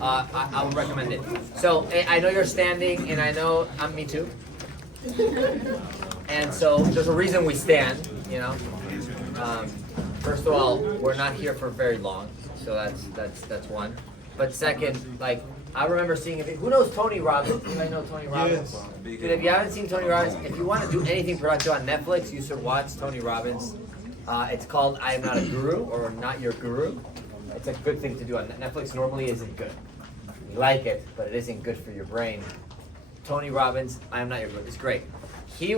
I would recommend it. So I know you're standing, and I know me too. And so there's a reason we stand, you know. First of all, we're not here for very long, so that's one. But second, like I remember seeing who knows Tony Robbins? Anybody know Tony Robbins? Yes. Dude, if you haven't seen Tony Robbins, if you want to do anything productive on Netflix, you should watch Tony Robbins. It's called I Am Not a Guru or Not Your Guru. It's a good thing to do on Netflix. Normally isn't good. You like it, but it isn't good for your brain. Tony Robbins, I Am Not Your Guru. It's great. He's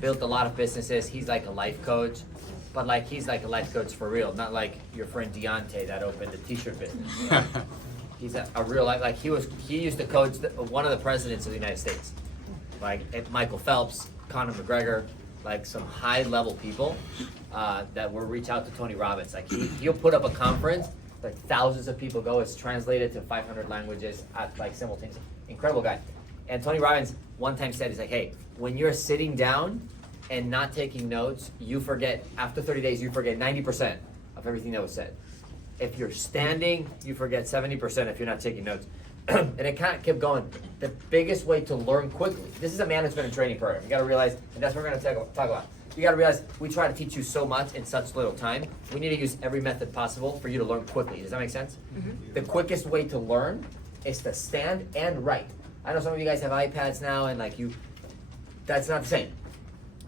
built a lot of businesses. He's like a life coach, but like he's like a life coach for real, not like your friend Deontay that opened a t-shirt business. He's a real life, like he used to coach one of the presidents of the United States, like Michael Phelps, Conor McGregor, like some high level people that will reach out to Tony Robbins. Like he'll put up a conference, like thousands of people go. It's translated to 500 languages at like simultaneously. Incredible guy. And Tony Robbins one time said, he's like, hey, when you're sitting down and not taking notes, you forget, after 30 days, you forget 90% of everything that was said. If you're standing, you forget 70% if you're not taking notes. And it kind of kept going. The biggest way to learn quickly, this is a management and training program. You gotta realize, and that's what we're gonna talk about. You gotta realize, we try to teach you so much in such little time. We need to use every method possible for you to learn quickly. Does that make sense? Mm-hmm. The quickest way to learn is to stand and write. I know some of you guys have iPads now, and like that's not the same.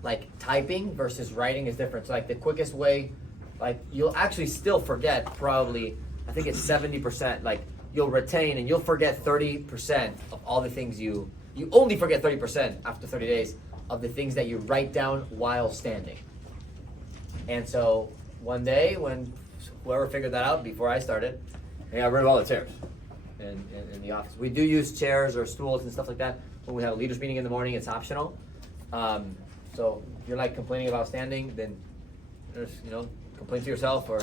Like typing versus writing is different. So like the quickest way, like you'll actually still forget probably, I think it's 70%, like you'll retain and you'll forget 30% of all the things you only forget 30% after 30 days of the things that you write down while standing. And so one day when whoever figured that out before I started, I got rid of all the chairs in the office. We do use chairs or stools and stuff like that when we have a leaders meeting in the morning. It's optional. So if you're like complaining about standing, then just, complain to yourself or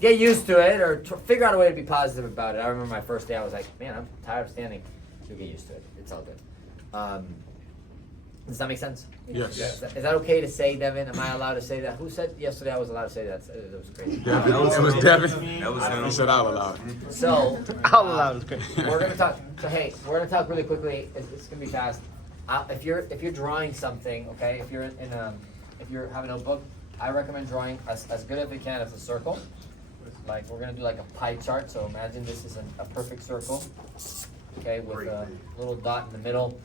get used to it or figure out a way to be positive about it. I remember my first day, I was like, man, I'm tired of standing. You'll get used to it. It's all good. Does that make sense? Yes. Is that okay to say, Devin? Am I allowed to say that? Who said yesterday I was allowed to say that? It was crazy. Devin. It was Devin. That was him. He said I'll allow it. So I'll allow it. we're gonna talk. So hey, we're gonna talk really quickly. It's gonna be fast. If you're drawing something, okay, if you have a notebook, I recommend drawing as good as we can as a circle. Like we're gonna do like a pie chart. So imagine this is a perfect circle, okay, with a little dot in the middle.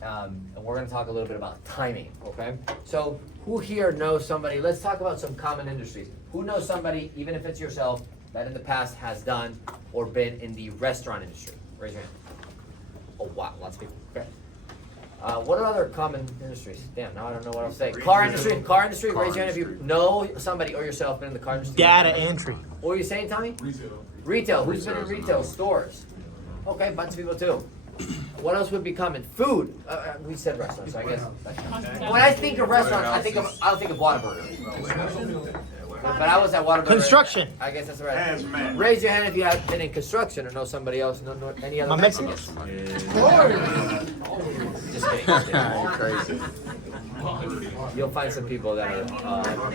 And we're gonna talk a little bit about timing, okay? So who here knows somebody? Let's talk about some common industries. Who knows somebody, even if it's yourself, that in the past has done or been in the restaurant industry? Raise your hand. Oh wow, lots of people. Okay. What are other common industries? Damn, now I don't know what else to say. Car industry. Raise your hand if you know somebody or yourself been in the car industry. Data entry. What were you saying, Tommy? Retail. Who's been in retail? Stores. Okay, bunch of people too. What else would be common? Food. We said restaurants, so I guess. When I think of restaurants, I don't think of Whataburger. But I was at Whataburger. Construction. I guess that's right. Raise your hand if you have been in construction or know somebody else. Know any other Mexicans. Just kidding. Crazy. You'll find some people that are.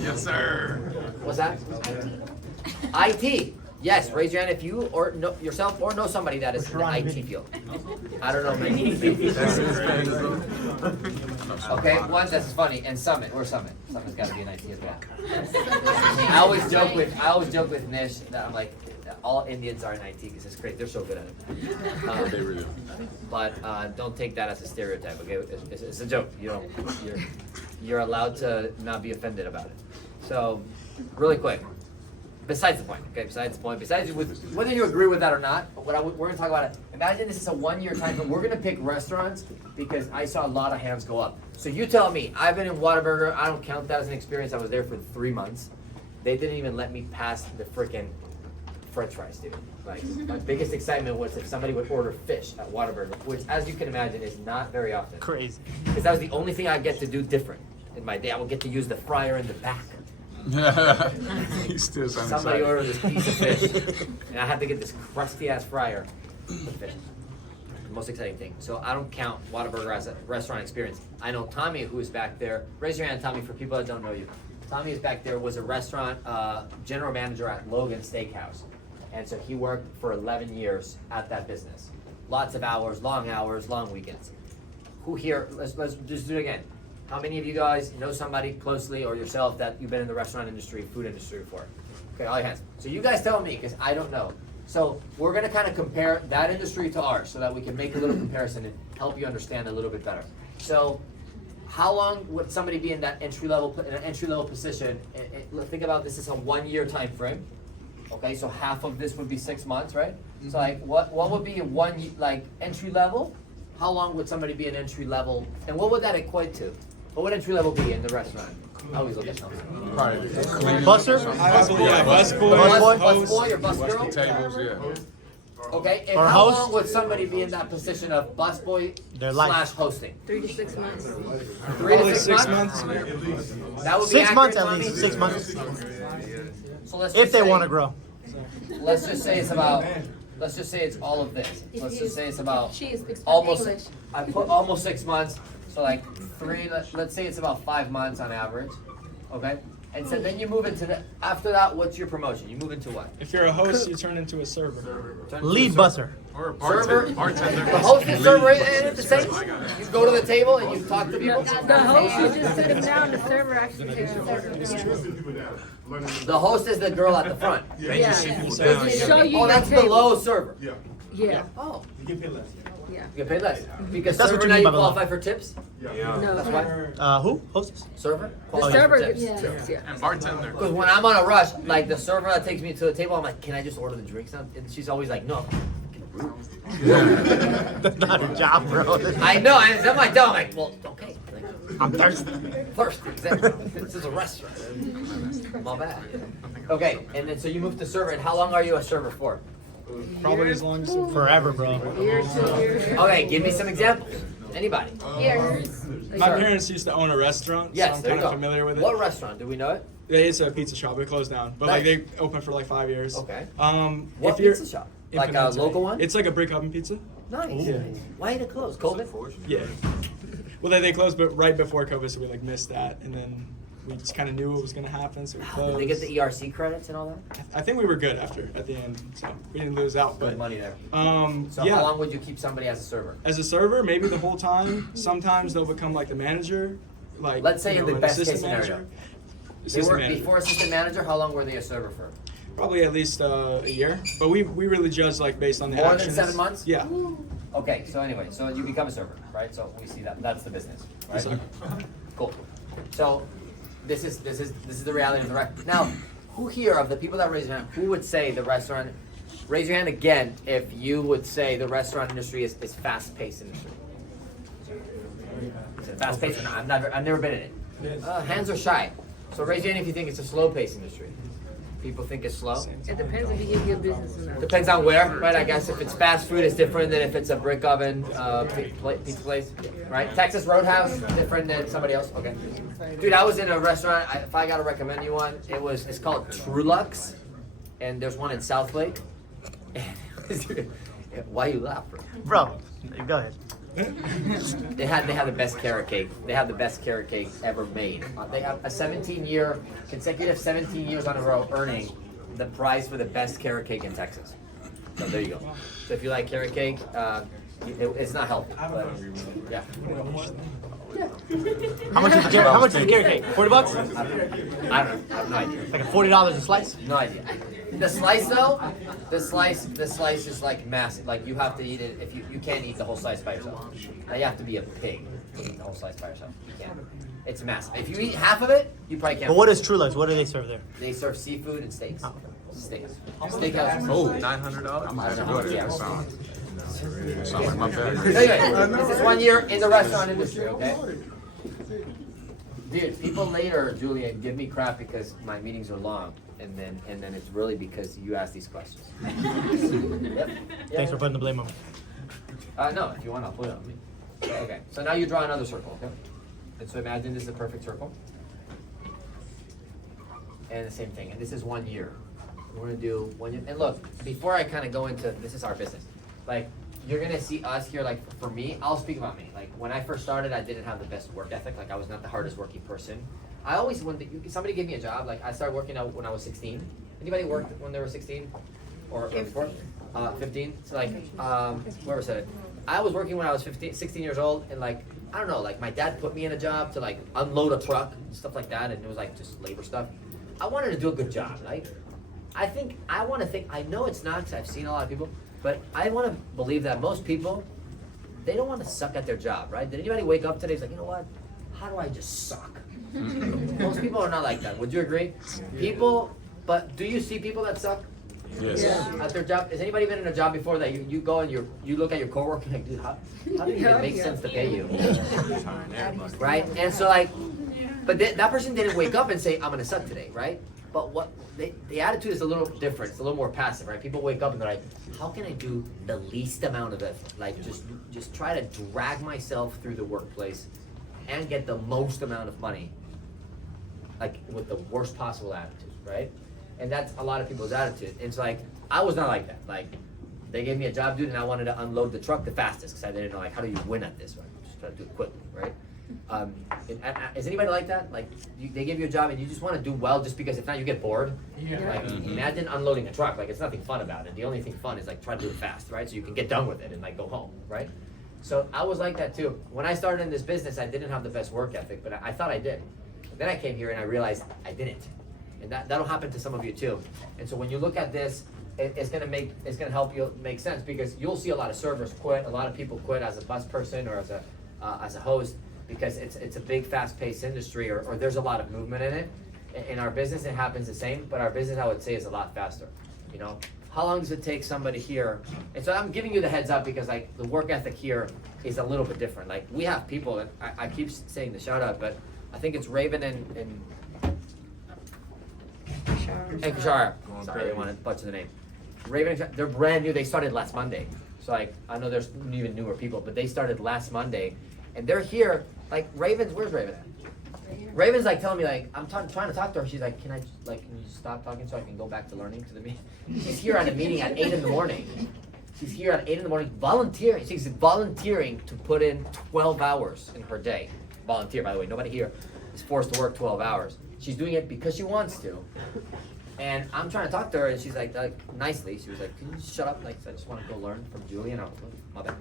Yes, sir. What's that? IT. Yes, raise your hand if you or know yourself or know somebody that is in the IT field. I don't know many people. Okay, one that's funny. And Summit. Where's Summit? Summit's got to be in IT as well. I always joke with Nish that I'm like, all Indians are in IT because it's great. They're so good at it. They really. But don't take that as a stereotype. Okay, it's a joke. You're allowed to not be offended about it. So, really quick. Besides the point, okay. Besides whether you agree with that or not, we're going to talk about it. Imagine this is a 1 year time, but we're going to pick restaurants because I saw a lot of hands go up. So you tell me, I've been in Whataburger. I don't count that as an experience. I was there for 3 months. They didn't even let me pass the freaking French fries, dude. Like my biggest excitement was if somebody would order fish at Whataburger, which, as you can imagine, is not very often. Crazy. Because that was the only thing I get to do different in my day. I would get to use the fryer in the back. Somebody ordered this piece of fish, and I had to get this crusty ass fryer with fish. The most exciting thing. So I don't count Whataburger as a restaurant experience. I know Tommy, who is back there. Raise your hand, Tommy, for people that don't know you. Tommy is back there, was a restaurant general manager at Logan Steakhouse. And so he worked for 11 years at that business. Lots of hours, long weekends. Who here, let's just do it again. How many of you guys know somebody closely or yourself that you've been in the restaurant industry, food industry before? Okay, all your hands. So you guys tell me, because I don't know. So we're gonna kind of compare that industry to ours so that we can make a little comparison and help you understand a little bit better. So how long would somebody be in that entry level position? Think about this as a 1 year time frame. Okay, so half of this would be 6 months, right? So like, what would be like entry level? How long would somebody be an entry level? And what would that equate to? What would entry level be in the restaurant? I always look at something. Busser? Yeah, Busboy or bus girl? Tables, yeah. Okay, and Or how host? long would somebody be in that position of busboy Their life. slash hosting? 3 to 6 months. 3 to 6 months? That would be 6 months accurate, at least. Tommy? 6 months. So let's If just they say- want to grow. Let's just say it's about, let's just say it's all of this. Let's just say it's about She speaks almost, English. I put almost 6 months, so like let's say it's about 5 months on average, okay? And so then you move into after that, what's your promotion? You move into what? If you're a host, you turn into a server. Turn into Lead a server. busser. Or a Server, bartender. the host and server ain't the same? You go to the table and you talk to people? The host, you just sit him down, the server actually takes the server. The host is the girl at the front. Yeah. Show you Oh, your that's table. below server. Yeah, Oh, yeah. you get paid less. Because That's server what you now mean you by below. qualify for tips? That's No, why? Who? Hostess? Server? the Qualify for server tips. gets tips, yeah. And bartender. Because when I'm on a rush, like the server that takes me to the table, I'm like, can I just order the drinks now? And she's always like, no. That's not her job, bro. I know, and then my dog, I'm like, well, okay. Like, I'm thirsty. thirsty, exactly. This is a restaurant. My bad. Okay, and then so you move to server, and how long are you a server for? Probably as long as Forever, bro. Year, 2 years. Okay, give me some examples. Anybody? Years. my Sure. parents used to own a restaurant, Yes, so I'm there you kind of go. familiar with it. What restaurant? Do we know it? Yeah, it's a pizza shop. It closed down, but like Nice. they opened for like 5 years. Okay. If What you're pizza shop? in Like a Peninsula, local one? It's like a brick oven pizza. Nice. Yeah. Why did it close? COVID? Yeah. Well, they closed, but right before COVID, so we like missed that, and then we just kind of knew what was gonna happen, so we Did closed. they get the ERC credits and all that? I think we were good at the end, so we didn't lose out. But Good money there. So yeah. how long would you keep somebody as a server? As a server, maybe the whole time. Sometimes they'll become like the manager. Like Let's say in the an best case assistant scenario. manager. They Assistant were manager. before assistant manager. How long were they a server for? Probably at least a year. But we really judge like based on the More than actions. 7 months? Yeah. Okay, so anyway, so you become a server, right? So we see that's the business, right? Yes, sir. Cool. So this is the reality of the restaurant. Now, who here of the people that raise their hand, who would say the restaurant? Raise your hand again if you would say the restaurant industry is fast-paced industry. Is it fast-paced or not? I've never been in it. Hands are shy. So raise your hand if you think it's a slow-paced industry. People think it's slow. It depends if you give your business or not. Depends on where, right? I guess if it's fast food, it's different than if it's a brick oven pizza place, right? Texas Roadhouse, different than somebody else. Okay. Dude, I was in a restaurant. If I gotta recommend you one, it's called Trulux, and there's one in South Lake. Why you laugh, bro? Bro, go ahead. They had the best carrot cake. They have the best carrot cake ever made. They have a consecutive 17 years on a row earning the prize for the best carrot cake in Texas. So there you go. So if you like carrot cake, it's not healthy, but yeah. How much is the carrot cake? $40? I don't know. I have no idea. Like a $40 a slice? No idea. The slice though, the slice is like massive. Like you have to eat it if you can't eat the whole slice by yourself. Now you have to be a pig to eat the whole slice by yourself. You can't. It's massive. If you eat half of it, you probably can't. But what is Trulux? What do they serve there? They serve seafood and steaks. Oh. Steaks. Steakhouse. Oh, $900. I'm gonna have to go to Yeah. that sound like my favorite. Anyway, this is 1 year in the restaurant industry, okay? Dude, people later, Julian, give me crap because my meetings are long, and then it's really because you ask these questions. Yep. Thanks for putting the blame on me. No, if you want, I'll put it on me. Okay, so now you draw another circle, okay? And so imagine this is a perfect circle. And the same thing, and this is 1 year. We're gonna do 1 year, and look, before I kind of go into, this is our business. Like, you're gonna see us here, like, for me, I'll speak about me. Like, when I first started, I didn't have the best work ethic. Like, I was not the hardest working person. I always, somebody gave me a job, like I started working out when I was 16. Anybody worked when they were 16? Or before? 15? So like, whoever said it. I was working when I was 16 years old, and like, I don't know, like my dad put me in a job to like unload a truck and stuff like that, and it was like just labor stuff. I wanted to do a good job, right? I know it's not, because I've seen a lot of people, but I want to believe that most people, they don't want to suck at their job, right? Did anybody wake up today and say, you know what? How do I just suck? Most people are not like that. Would you agree? People, but do you see people that suck? Yes. At their job? Has anybody been in a job before that you go and you look at your coworker and like, dude, how do you even make sense to pay you? Right? And so like, but that person didn't wake up and say, I'm gonna suck today, right? But the attitude is a little different. It's a little more passive, right? People wake up and they're like, how can I do the least amount of effort? Like just try to drag myself through the workplace and get the most amount of money, like with the worst possible attitude, right? And that's a lot of people's attitude. It's like, I was not like that. Like, they gave me a job, dude, and I wanted to unload the truck the fastest because I didn't know, like, how do you win at this, right? Just try to do it quickly, right? Is anybody like that? Like, they give you a job and you just want to do well just because if not, you get bored? Yeah. Like, imagine unloading a truck. Like, it's nothing fun about it. The only thing fun is, like, try to do it fast, right? So you can get done with it and, like, go home, right? So I was like that, too. When I started in this business, I didn't have the best work ethic, but I thought I did. Then I came here and I realized I didn't. And that'll happen to some of you too. And so when you look at this, it's gonna help you make sense because you'll see a lot of servers quit, a lot of people quit as a bus person or as a host because it's a big fast-paced industry or there's a lot of movement in it. In our business, it happens the same, but our business, I would say, is a lot faster. You know, how long does it take somebody here? And so I'm giving you the heads up because like the work ethic here is a little bit different. Like we have people that I keep saying the shout out, but I think it's Raven and Kashara. Sorry, I didn't want to butcher the name. Raven and Kashara, they're brand new. They started last Monday. So like, I know there's even newer people, but they started last Monday. And they're here, like Raven's, where's Raven at? Raven's like telling me like, I'm trying to talk to her. She's like, can you stop talking so I can go back to learning to the meeting? She's here at a meeting at 8 in the morning. She's here at 8 in the morning volunteering. She's volunteering to put in 12 hours in her day. Volunteer, by the way. Nobody here is forced to work 12 hours. She's doing it because she wants to. And I'm trying to talk to her, and she's like nicely, she was like, can you shut up? Like, I just want to go learn from Julian. Mother.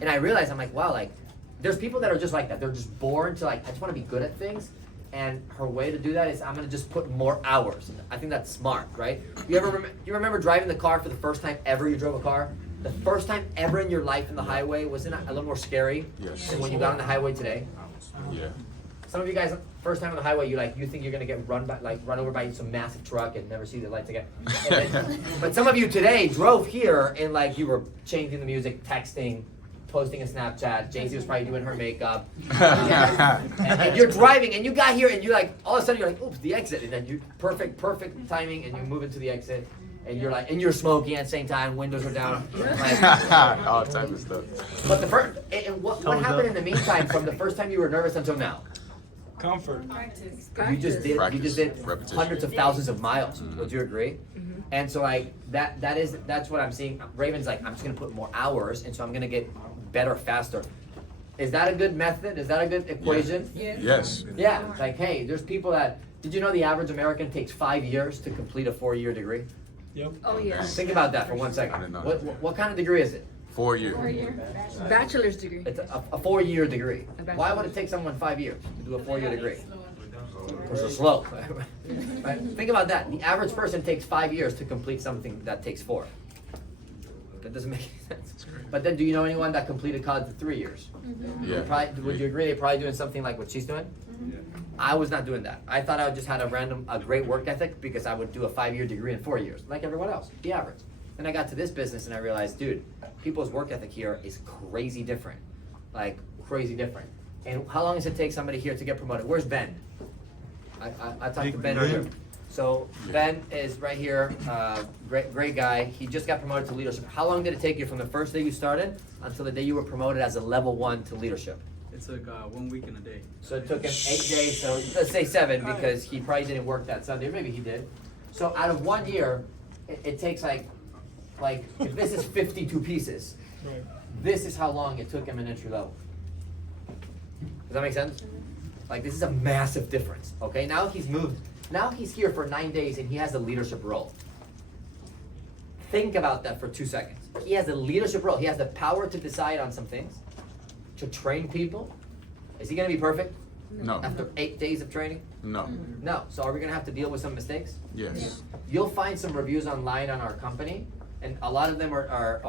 And I realized, I'm like, wow, like, there's people that are just like that. They're just born to like, I just want to be good at things. And her way to do that is I'm going to just put more hours. I think that's smart, right? You remember driving the car for the first time ever you drove a car? The first time ever in your life in the highway, wasn't it a little more scary than when you got on the highway today? Yeah. Some of you guys, first time on the highway, you think you're gonna get run over by some massive truck and never see the lights again. But some of you today drove here and like you were changing the music, texting, posting a Snapchat. Jay-Z was probably doing her makeup. And you're driving and you got here and you like all of a sudden you're like, oops, the exit, and then you perfect timing and you move into the exit. And you're like, and you're smoking at the same time, windows are down. Like, all type of stuff. but what happened in the meantime from the first time you were nervous until now? Comfort. You just did Repetition. hundreds of thousands of miles. Would you agree? And so like that's what I'm seeing. Raven's like, I'm just gonna put more hours, and so I'm gonna get better faster. Is that a good method? Is that a good equation? Yes. Yeah. Like, hey, there's people that. Did you know the average American takes 5 years to complete a 4-year degree? Yep. Oh, yes. Think about that for 1 I second. didn't know What kind of degree is it? 4 years. Bachelor's degree. It's a 4-year degree. A bachelor's. Why would it take someone 5 years to do a 4-year degree? Because they're slow. Right? Think about that. The average person takes 5 years to complete something that takes 4. That doesn't make any sense. But then, do you know anyone that completed college in 3 years? Yeah. Would you agree they're probably doing something like what she's doing? I was not doing that. I thought I just had a great work ethic because I would do a 5-year degree in 4 years, like everyone else, the average. Then I got to this business and I realized, dude, people's work ethic here is crazy different. Like, crazy different. And how long does it take somebody here to get promoted? Where's Ben? I talked to Ben earlier. So Ben is right here, great guy. He just got promoted to leadership. How long did it take you from the first day you started until the day you were promoted as a level 1 to leadership? It took 1 week and a day. So it took him 8 days, so let's say 7 because he probably didn't work that Sunday, or maybe he did. So out of 1 year, it takes like if this is 52 pieces, Right. this is how long it took him in entry level. Does that make sense? Like this is a massive difference. Okay, now he's moved. Now he's here for 9 days and he has a leadership role. Think about that for 2 seconds. He has a leadership role. He has the power to decide on some things, to train people. Is he going to be perfect No. after 8 days of training? No. No. So are we going to have to deal with some mistakes? Yes. You'll find some reviews online on our company, and a lot of them are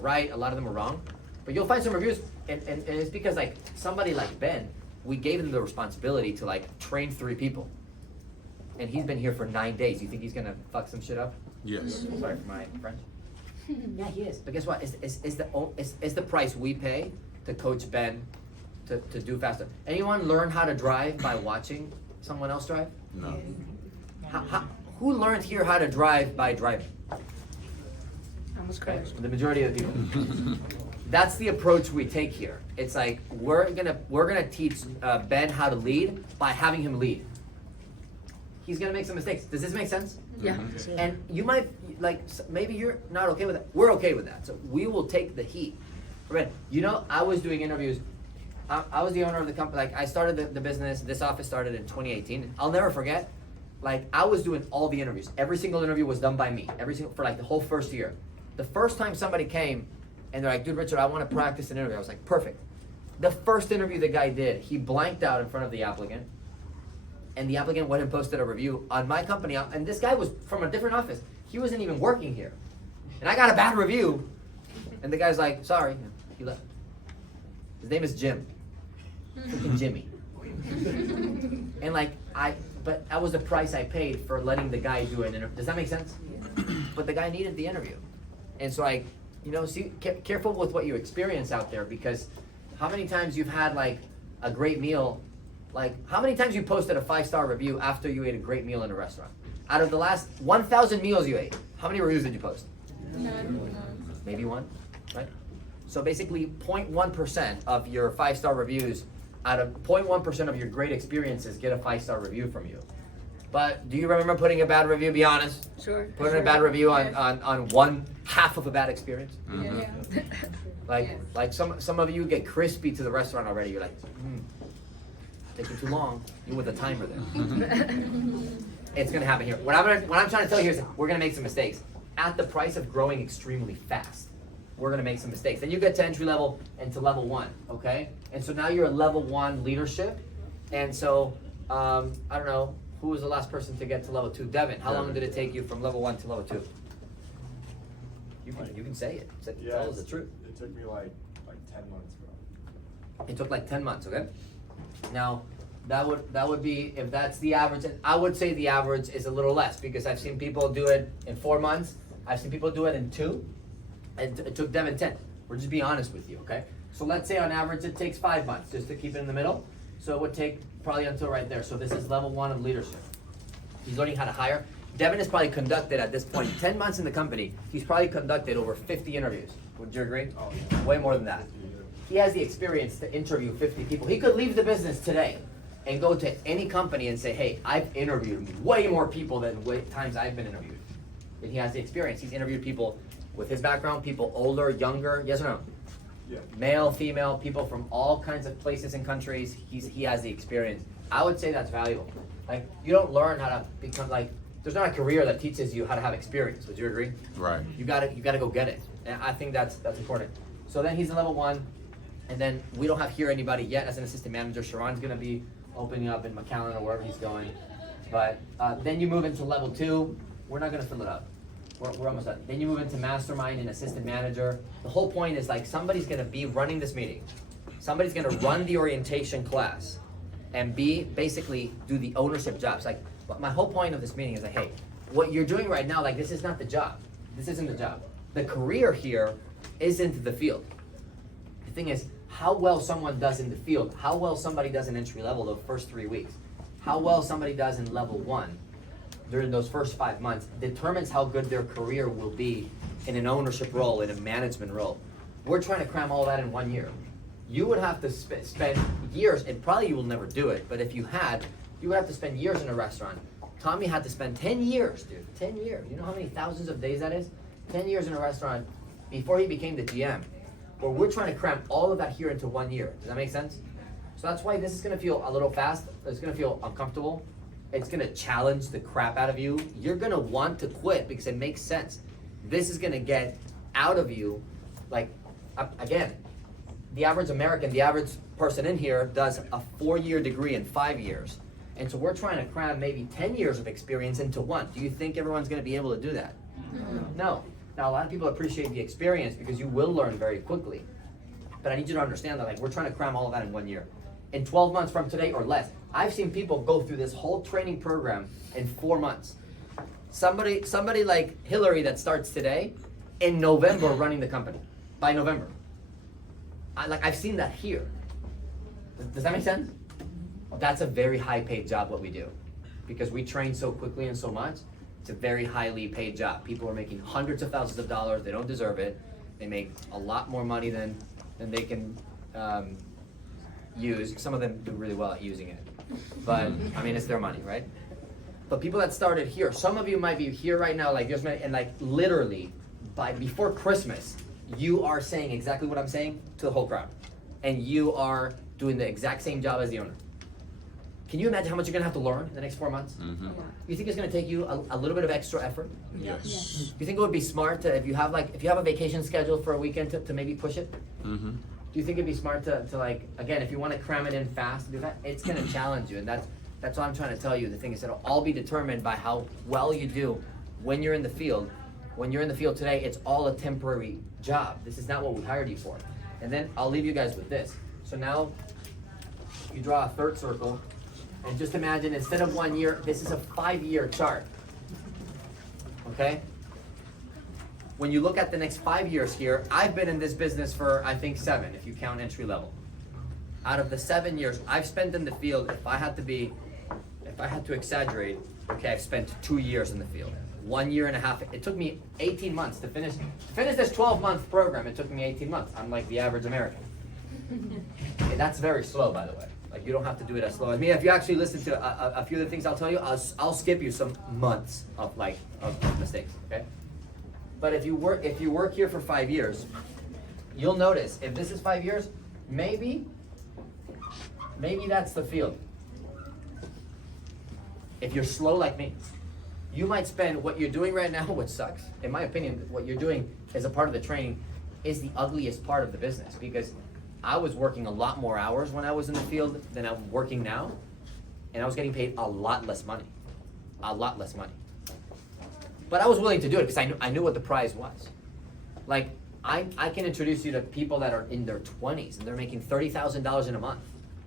right, a lot of them are wrong. But you'll find some reviews, and it's because like somebody like Ben, we gave him the responsibility to like train 3 people. And he's been here for 9 days. You think he's gonna fuck some shit up? Yes. Sorry for my French. Yeah, he is. But guess what? It's the price we pay to coach Ben to do faster. Anyone learn how to drive by watching someone else drive? No. Who learned here how to drive by driving? Almost Okay, crashed. the majority of the people. That's the approach we take here. It's like we're gonna teach Ben how to lead by having him lead. He's gonna make some mistakes. Does this make sense? Yeah. And you might like maybe you're not okay with that. We're okay with that. So we will take the heat. Ben, you know, I was doing interviews. I was the owner of the company. Like I started the business. This office started in 2018. I'll never forget. Like I was doing all the interviews. Every single interview was done by me. Every single for like the whole first year. The first time somebody came and they're like, dude, Richard, I want to practice an interview. I was like, perfect. The first interview the guy did, he blanked out in front of the applicant. And the applicant went and posted a review on my company. And this guy was from a different office. He wasn't even working here. And I got a bad review. And the guy's like, sorry. He left. His name is Jim. Freaking Jimmy. And like, but that was the price I paid for letting the guy do an interview. Does that make sense? But the guy needed the interview. And so I, you know, see, careful with what you experience out there, because how many times you've had like a great meal, like how many times you posted a 5-star review after you ate a great meal in a restaurant? Out of the last 1,000 meals you ate, how many reviews did you post? Maybe one, right? So basically 0.1% of your 5-star reviews, out of 0.1% of your great experiences get a 5-star review from you. But do you remember putting a bad review, be honest? Sure. Putting a bad review on one half of a bad experience? Yeah. Like some of you get crispy to the restaurant already. You're like, taking too long. You with a timer there. It's gonna happen here. What I'm trying to tell you here is we're gonna make some mistakes. At the price of growing extremely fast, we're gonna make some mistakes. Then you get to entry level and to level 1, okay? And so now you're a level 1 leadership. And so I don't know, who was the last person to get to level 2? Devin, how long did it take you from level 1 to level 2? You can say it. Tell us the truth. It took me like 10 months, bro. It took like 10 months, okay? Now, that would be, if that's the average, and I would say the average is a little less, because I've seen people do it in 4 months. I've seen people do it in 2. And it took Devin 10. We're just being honest with you, okay? So let's say on average it takes 5 months, just to keep it in the middle. So it would take probably until right there. So this is level 1 of leadership. He's learning how to hire. Devin has probably conducted at this point, 10 months in the company, he's probably conducted over 50 interviews. Would you agree? Oh, yeah. Way more than that. He has the experience to interview 50 people. He could leave the business today and go to any company and say, hey, I've interviewed way more people than times I've been interviewed. And he has the experience. He's interviewed people with his background, people older, younger, yes or no? Yeah. Male, female, people from all kinds of places and countries. He has the experience. I would say that's valuable. Like, you don't learn how to become like, there's not a career that teaches you how to have experience. Would you agree? Right. You gotta go get it. And I think that's important. So then he's in level 1, and then we don't have here anybody yet as an assistant manager. Sharon's gonna be opening up in McAllen or wherever he's going. But then you move into level 2. We're not gonna fill it up. We're almost done. Then you move into mastermind and assistant manager. The whole point is like somebody's gonna be running this meeting. Somebody's gonna run the orientation class and basically do the ownership jobs. Like, but my whole point of this meeting is like, hey, what you're doing right now, like this is not the job. This isn't the job. The career here isn't the field. The thing is, how well someone does in the field, how well somebody does in entry level the first 3 weeks, how well somebody does in level 1 during those first 5 months determines how good their career will be in an ownership role, in a management role. We're trying to cram all that in 1 year. You would have to spend years, and probably you will never do it, but if you had, you would have to spend years in a restaurant. Tommy had to spend 10 years, dude, 10 years. You know how many thousands of days that is? 10 years in a restaurant before he became the GM. Where we're trying to cram all of that here into 1 year. Does that make sense? So So that's why this is gonna feel a little fast, it's gonna feel uncomfortable. It's gonna challenge the crap out of you. You're gonna want to quit because it makes sense. This is gonna get out of you, like, again, the average American, the average person in here does a 4-year degree in 5 years. And so we're trying to cram maybe 10 years of experience into one. Do you think everyone's gonna be able to do that? No. Now, a lot of people appreciate the experience because you will learn very quickly. But I need you to understand that, like, we're trying to cram all of that in 1 year. In 12 months from today or less, I've seen people go through this whole training program in 4 months. Somebody like Hillary that starts today, in November running the company, by November. I've seen that here. Does that make sense? That's a very high paid job what we do. Because we train so quickly and so much, it's a very highly paid job. People are making hundreds of thousands of dollars, they don't deserve it. They make a lot more money than they can use. Some of them do really well at using it. But, I mean, it's their money, right? But people that started here, some of you might be here right now, like, and like literally, before Christmas, you are saying exactly what I'm saying to the whole crowd. And you are doing the exact same job as the owner. Can you imagine how much you're gonna have to learn in the next 4 months? Mm-hmm. You think it's gonna take you a little bit of extra effort? Yes. Do you think it would be smart to, if you have a vacation scheduled for a weekend to maybe push it? Mm-hmm. Do you think it'd be smart to like, again, if you wanna cram it in fast, do that? It's gonna challenge you, and that's what I'm trying to tell you. The thing is, it'll all be determined by how well you do when you're in the field. When you're in the field today, it's all a temporary job. This is not what we hired you for. And then I'll leave you guys with this. So now, you draw a third circle, and just imagine instead of 1 year, this is a 5-year chart. Okay? When you look at the next 5 years here, I've been in this business for, I think, 7, if you count entry level. Out of the 7 years I've spent in the field, if I had to exaggerate, okay, I've spent 2 years in the field. 1 year and a half. It took me 18 months to finish this 12-month program. It took me 18 months. I'm like the average American. Okay, that's very slow, by the way. Like, you don't have to do it as slow as me. If you actually listen to a few of the things I'll tell you, I'll skip you some months of mistakes. Okay. But if you work here for 5 years, you'll notice if this is 5 years, maybe that's the field. If you're slow like me, you might spend what you're doing right now, which sucks. In my opinion, what you're doing as a part of the training is the ugliest part of the business, because I was working a lot more hours when I was in the field than I'm working now, and I was getting paid a lot less money. A lot less money. But I was willing to do it because I knew what the prize was. Like, I can introduce you to people that are in their 20s and they're making $30,000 in a month.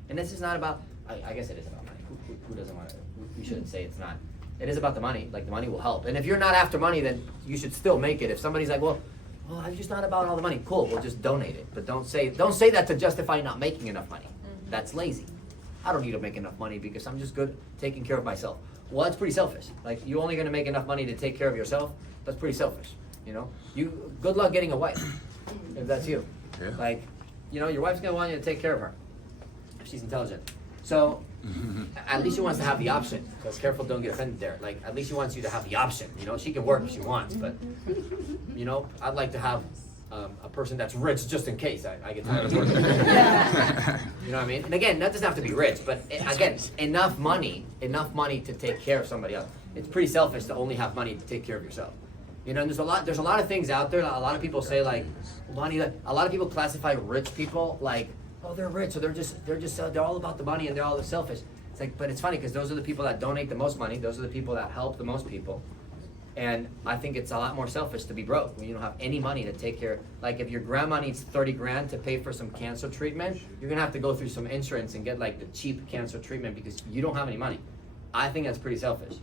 And this is not about, I guess it is about money. Who doesn't want to, we shouldn't say it's not. It is about the money. Like, the money will help. And if you're not after money, then you should still make it. If somebody's like, well, I'm just not about all the money. Cool, we'll just donate it. But don't say that to justify not making enough money. That's lazy. I don't need to make enough money because I'm just good taking care of myself. Well, that's pretty selfish. Like, you're only gonna make enough money to take care of yourself. That's pretty selfish. You know, good luck getting a wife if that's you. Yeah. Like, you know, your wife's gonna want you to take care of her if she's intelligent. So at least she wants to have the option. So careful, don't get offended there. Like, at least she wants you to have the option. You know, she can work if she wants, but you know, I'd like to have a person that's rich just in case I get tired of working. You know what I mean? And again, that doesn't have to be rich, but again, enough money to take care of somebody else. It's pretty selfish to only have money to take care of yourself. You know, and there's a lot of things out there. A lot of people say like money. A lot of people classify rich people like, oh, they're rich, so they're all about the money and they're all selfish. It's like, but it's funny because those are the people that donate the most money. Those are the people that help the most people. And I think it's a lot more selfish to be broke when you don't have any money to take care. Like, if your grandma needs 30 grand to pay for some cancer treatment, you're gonna have to go through some insurance and get like the cheap cancer treatment because you don't have any money. I think that's pretty selfish.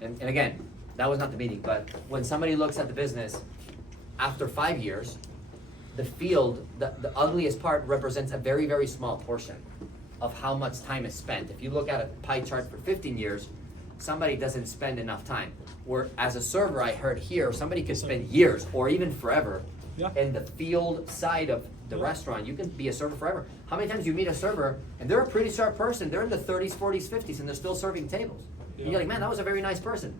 And again, that was not the meeting, but when somebody looks at the business after 5 years, the field, the ugliest part represents a very, very small portion of how much time is spent. If you look at a pie chart for 15 years, somebody doesn't spend enough time. Where as a server, I heard here, somebody could spend years or even forever in the field side of the restaurant. You can be a server forever. How many times you meet a server and they're a pretty sharp person, they're in the 30s, 40s, 50s, and they're still serving tables. And you're like, man, that was a very nice person.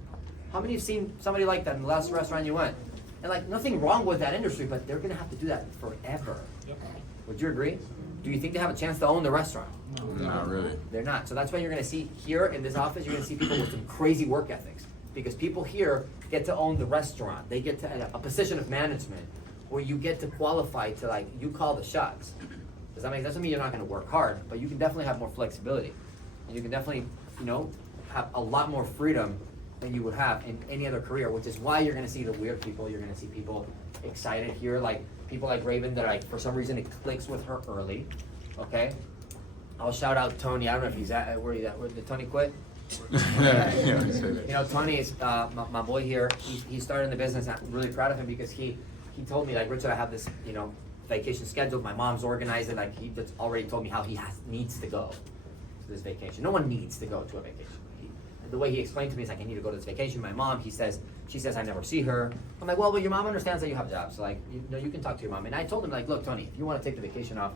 How many have seen somebody like that in the last restaurant you went? And like nothing wrong with that industry, but they're gonna have to do that forever. Yep. Would you agree? Do you think they have a chance to own the restaurant? Not really. They're not. So that's why you're gonna see here in this office, you're gonna see people with some crazy work ethics. Because people here get to own the restaurant. They get to a position of management where you get to qualify to like, you call the shots. Does that doesn't mean you're not gonna work hard, but you can definitely have more flexibility. And you can definitely, you know, have a lot more freedom than you would have in any other career, which is why you're gonna see the weird people. You're gonna see people excited here, like people like Raven that like, for some reason it clicks with her early, okay? I'll shout out Tony. I don't know if he's at, where he's at. Where, did Tony quit? Yeah, you say that. You know, Tony is my boy here. He started in the business. I'm really proud of him because he told me, like, Richard, I have this, you know, vacation scheduled. My mom's organized it. Like, he just already told me how he needs to go to this vacation. No one needs to go to a vacation. The way he explained to me is like, I need to go to this vacation. My mom, she says I never see her. I'm like, well, but your mom understands that you have jobs. So like, you know, you can talk to your mom. And I told him, like, look, Tony, if you want to take the vacation off,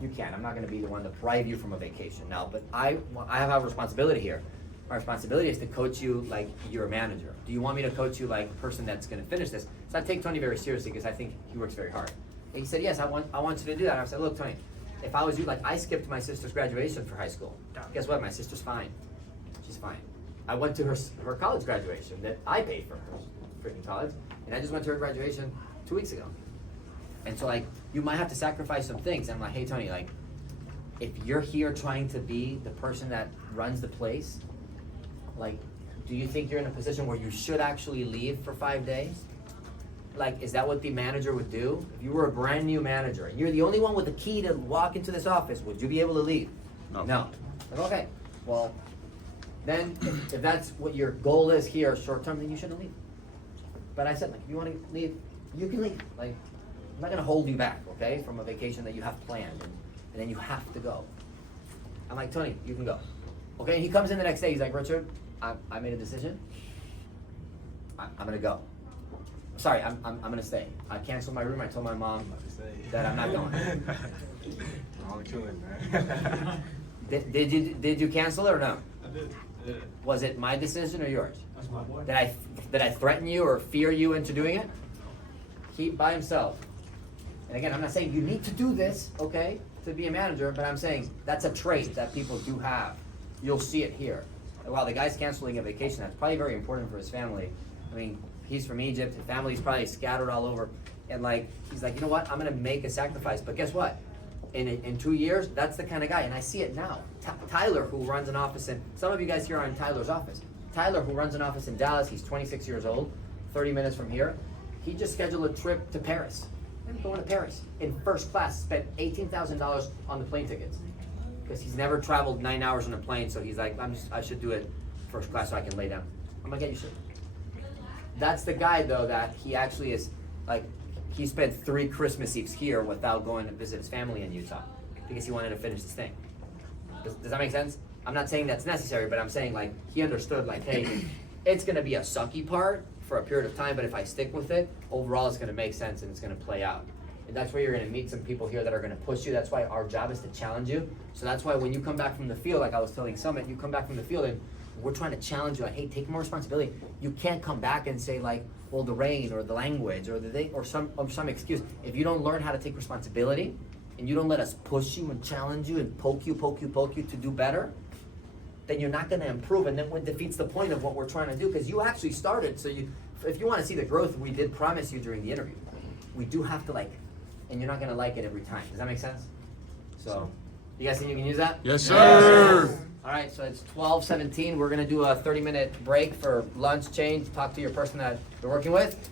you can. I'm not going to be the one to deprive you from a vacation now. But I have a responsibility here. My responsibility is to coach you like you're a manager. Do you want me to coach you like a person that's going to finish this? So I take Tony very seriously because I think he works very hard. And he said, yes, I want you to do that. And I said, look, Tony, if I was you, like I skipped my sister's graduation for high school. Guess what? My sister's fine. She's fine. I went to her college graduation that I paid for her freaking college. And I just went to her graduation 2 weeks ago. And so like, you might have to sacrifice some things. I'm like, hey, Tony, like, if you're here trying to be the person that runs the place, like, do you think you're in a position where you should actually leave for 5 days? Like, is that what the manager would do? If you were a brand new manager and you're the only one with the key to walk into this office, would you be able to leave? No. No. Like, okay, well, then if that's what your goal is here, short term, then you shouldn't leave. But I said, like, if you want to leave, you can leave. Like, I'm not gonna hold you back, okay, from a vacation that you have planned, and then you have to go. I'm like, Tony, you can go. Okay, and he comes in the next day, he's like, Richard, I made a decision. I'm gonna go. Sorry, I'm gonna stay. I canceled my room. I told my mom that I'm not going. I'm chilling, man. Did you cancel it or no? I did. Was it my decision or yours? That's my boy. Did I threaten you or fear you into doing it? He by himself. And again, I'm not saying you need to do this, okay, to be a manager, but I'm saying that's a trait that people do have. You'll see it here. Wow, the guy's canceling a vacation. That's probably very important for his family. I mean, he's from Egypt. His family's probably scattered all over. And like, he's like, you know what? I'm gonna make a sacrifice. But guess what? In 2 years, that's the kind of guy. And I see it now. Tyler, who runs an office in, some of you guys here are in Tyler's office. Tyler, who runs an office in Dallas, he's 26 years old, 30 minutes from here. He just scheduled a trip to Paris. I'm going to Paris in first class, spent $18,000 on the plane tickets. Because he's never traveled 9 hours on a plane, so he's like, I should do it first class so I can lay down. I'm like, yeah, you should. That's the guy though that he actually is like, he spent 3 Christmas Eves here without going to visit his family in Utah because he wanted to finish this thing. Does that make sense? I'm not saying that's necessary, but I'm saying like, he understood like, hey, it's gonna be a sucky part for a period of time, but if I stick with it, overall it's gonna make sense and it's gonna play out. And that's where you're gonna meet some people here that are gonna push you. That's why our job is to challenge you. So that's why when you come back from the field, like I was telling Summit, you come back from the field and we're trying to challenge you, like, hey, take more responsibility. You can't come back and say like, well, the rain or the language or the thing or some excuse. If you don't learn how to take responsibility and you don't let us push you and challenge you and poke you to do better, then you're not gonna improve, and then it defeats the point of what we're trying to do, because you actually started, so if you wanna see the growth we did promise you during the interview, we do have to like, and you're not gonna like it every time. Does that make sense? So, you guys think you can use that? Yes, sir. All right, so it's 12:17. We're gonna do a 30-minute break for lunch, change, talk to your person that you're working with.